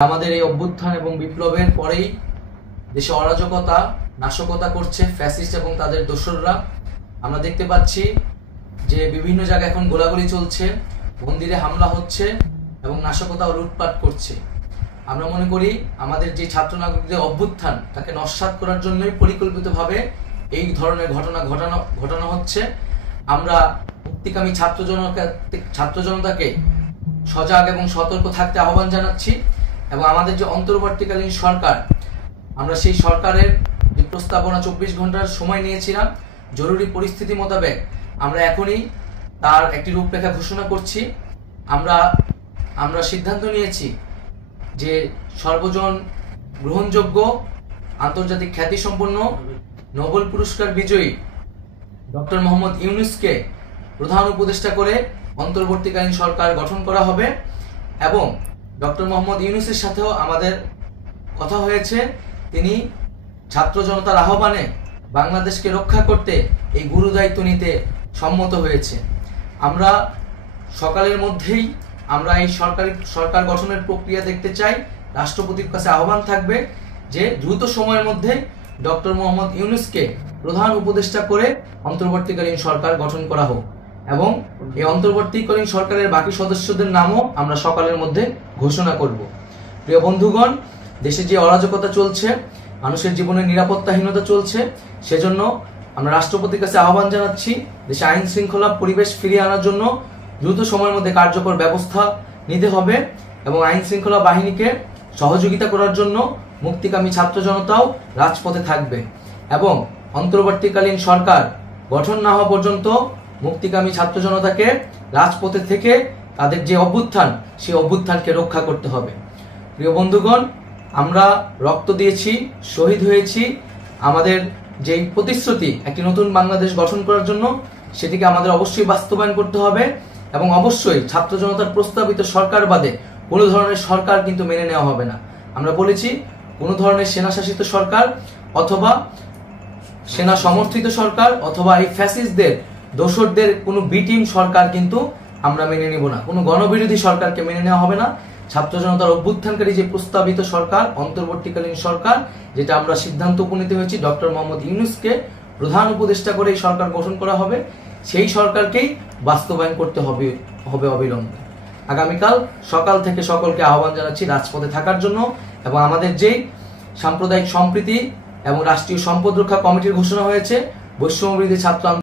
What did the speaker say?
আমাদের এই অভ্যুত্থান এবং বিপ্লবের পরেই দেশে অরাজকতা নাশকতা করছে ফ্যাসিস্ট এবং তাদের দোসররা। আমরা দেখতে পাচ্ছি যে বিভিন্ন জায়গায় এখন গোলাগুলি চলছে, মন্দিরে হামলা হচ্ছে এবং নাশকতা ও লুটপাট করছে। আমরা মনে করি আমাদের যে ছাত্র নাগরিকদের অভ্যুত্থান তাকে নস্যাৎ করার জন্যই পরিকল্পিতভাবে এই ধরনের ঘটনা ঘটানো হচ্ছে। আমরা মুক্তিকামী ছাত্র জনতাকে সজাগ এবং সতর্ক থাকতে আহ্বান জানাচ্ছি এবং আমাদের যে অন্তর্বর্তীকালীন সরকার, আমরা সেই সরকারের যে প্রস্তাবনা 24 ঘন্টার সময় নিয়েছিলাম, জরুরি পরিস্থিতি মোতাবেক আমরা এখনই তার একটি রূপরেখা ঘোষণা করছি। আমরা সিদ্ধান্ত নিয়েছি যে সর্বজন গ্রহণযোগ্য আন্তর্জাতিক খ্যাতিসম্পন্ন নোবেল পুরস্কার বিজয়ী ডক্টর মোহাম্মদ ইউনূসকে প্রধান উপদেষ্টা করে অন্তর্বর্তীকালীন সরকার গঠন করা হবে এবং ডক্টর মোহাম্মদ ইউনূসের সাথেও আমাদের কথা হয়েছে। তিনি ছাত্র জনতার আহ্বানে বাংলাদেশকে রক্ষা করতে এই গুরু দায়িত্ব নিতে সম্মত হয়েছে। আমরা সকালের মধ্যেই আমরা এই সরকার গঠনের প্রক্রিয়া দেখতে চাই। রাষ্ট্রপতির কাছে আহ্বান থাকবে যে দ্রুত সময়ের মধ্যে ডক্টর মোহাম্মদ ইউনূসকে প্রধান উপদেষ্টা করে অন্তর্বর্তীকালীন সরকার গঠন করা হোক এবং এই অন্তর্বর্তীকালীন সরকারের বাকি সদস্যদের নামও আমরা সকালের মধ্যে ঘোষণা করব। প্রিয় বন্ধুগণ, দেশে যে অরাজকতা চলছে, মানুষের জীবনের নিরাপত্তাহীনতা চলছে, সেজন্য আমরা রাষ্ট্রপতির কাছে আহ্বান জানাচ্ছি দেশে আইন শৃঙ্খলা পরিবেশ ফিরিয়ে আনার জন্য দ্রুত সময়ের মধ্যে কার্যকর ব্যবস্থা নিতে হবে এবং আইন শৃঙ্খলা বাহিনীকে সহযোগিতা করার জন্য মুক্তিকামী ছাত্র জনতাও রাজপথে থাকবে এবং অন্তর্বর্তীকালীন সরকার গঠন না হওয়া পর্যন্ত মুক্তিকামী ছাত্র জনতাকে রাজপথে থেকে তাদের যে অভ্যুত্থান, সেই অভ্যুত্থানকে রক্ষা করতে হবে। প্রিয় বন্ধুগণ, আমরা রক্ত দিয়েছি, শহীদ হয়েছি। আমাদের যেই প্রতিশ্রুতি একটি নতুন বাংলাদেশ গঠন করার জন্য, সেটিকে আমাদের অবশ্যই বাস্তবায়ন করতে হবে এবং অবশ্যই ছাত্র জনতার প্রস্তাবিত সরকার বাদে কোনো ধরনের সরকার কিন্তু মেনে নেওয়া হবে না। আমরা বলেছি কোনো ধরনের সেনা শাসিত সরকার অথবা সেনা সমর্থিত সরকার অথবা এই ফ্যাসিস্টদের দোসরদের কোনো বিটিম সরকার কিন্তু আমরা মেনে নিব না। কোনো গণবিরোধী সরকারকে মেনে নেওয়া হবে না। ছাত্র জনতার অভ্যুত্থানকারী যে প্রস্তাবিত সরকার, অন্তর্বর্তীকালীন সরকার, যেটা আমরা সিদ্ধান্ত উপনীত হয়েছি ডক্টর মোহাম্মদ ইউনূসকে প্রধান উপদেষ্টা করে এই সরকার গঠন করা হবে, সেই সরকারকেই বাস্তবায়ন করতে হবে অবিলম্বে। আগামীকাল সকাল থেকে সকলকে আহ্বান জানাচ্ছি রাজপথে থাকার জন্য এবং আমাদের যেই সাম্প্রদায়িক সম্প্রীতি এবং রাষ্ট্রীয় সম্পদ রক্ষা কমিটির ঘোষণা হয়েছে, বৈষম্যবিরোধী ছাত্র